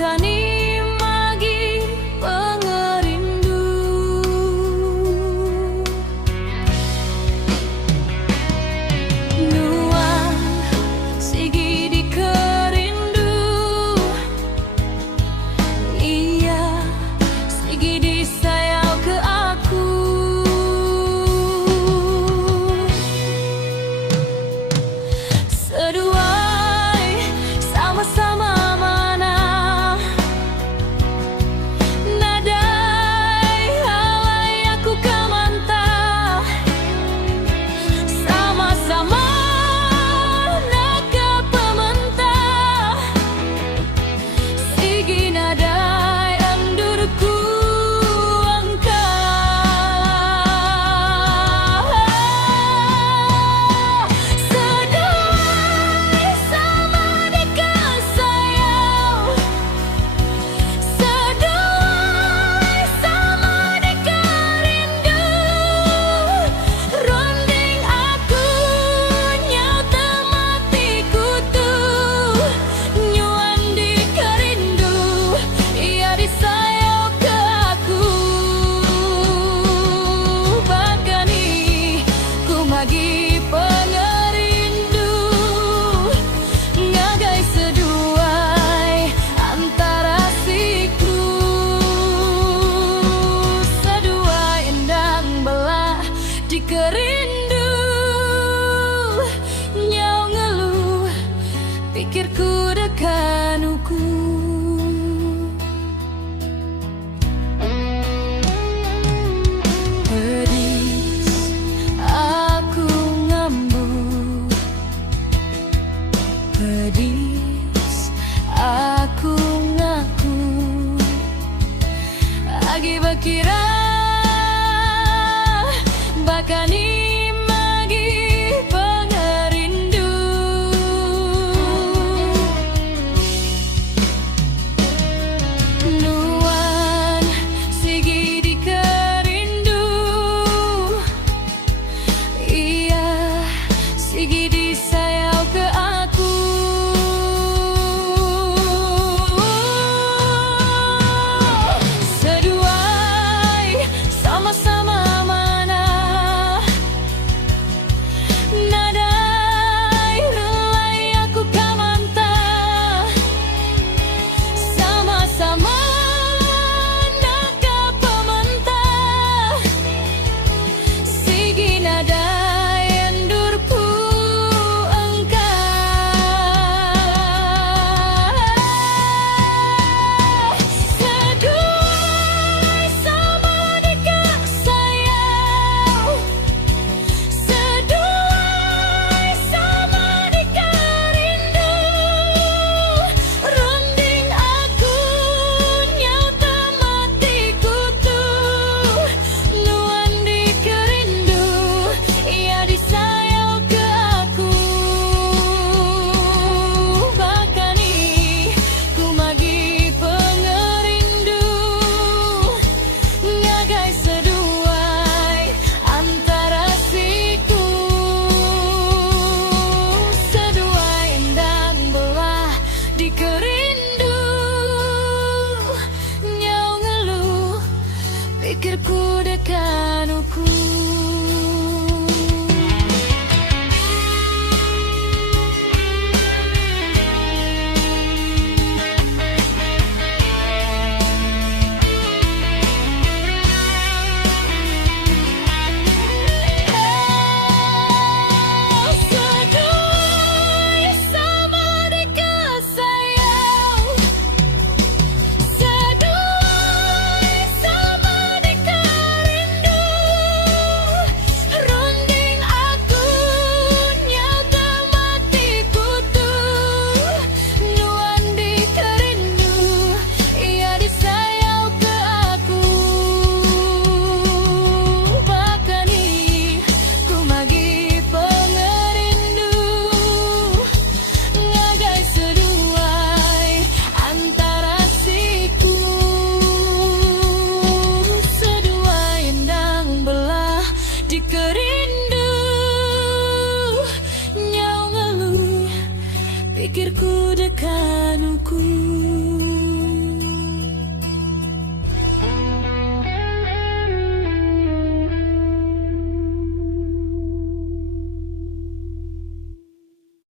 bakani magi pengerindu. Nuang sigi di kerindu, iya sigi di sayau ke aku. Seduai sama-sama mana, nadai halai aku kamanta, sama-sama naka pementah, sigi nadai endurku kerindu, nyau ngeluh, pikirku dekanuku. Pedis aku ngambu, pedis aku ngaku, agi bakira bakani magi pengerindu. Nuan sigi di kerindu, iya sigi di sayau ke aku. Seduai sama-sama kerindu, nyau ngeluh, pikirku dekanuku. Pikirku dekanuku.